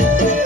અરે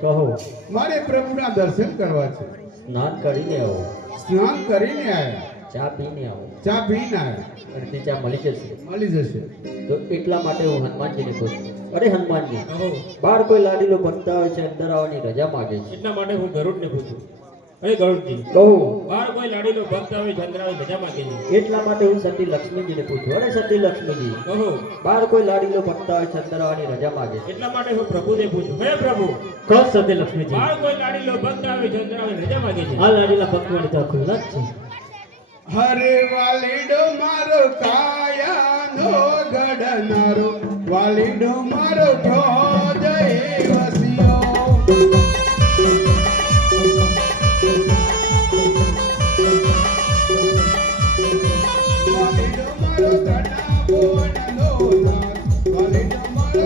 કહો. મારે પ્રભુના દર્શન કરવા છે. સ્નાન કરીને આવો. સ્નાન કરીને આવ્યા ચા પીને આવો. ચા પીને આવ્યા અડધી ચા મળી જશે. મળી જશે. તો એટલા માટે હું હનુમાનજીને પૂછું છું. અરે હનુમાનજી બહાર કોઈ લાડીલો ભરતા હોય છે અંદર આવવાની રજા માગે છે. એટલા માટે હું ગરુડને પૂછું. અરે ગરુડજી કહો બાર કોઈ લાડીનો ભક્ત આવે ચંદ્ર આવે માંગે છે એટલા માટે હું સતી લક્ષ્મીજીને પૂછું અરે સતી લક્ષ્મીજી? કહો બાર કોઈ લાડીલો ભક્ત આવે ચંદ્રવાની રજા માંગે છે. એટલા માટે હું પ્રભુને પૂછું હે પ્રભુ કહો સતી લક્ષ્મીજી. બાર કોઈ લાડીનો ભક્ત આવે ચંદ્ર આવે રજા માંગે છે. આ લાડીલા ભક્તવાળી તો ખુલ્લા જ છે. હરે વાલીડો મારો કાયાનો ગડનારો વાલીડો મારો થયો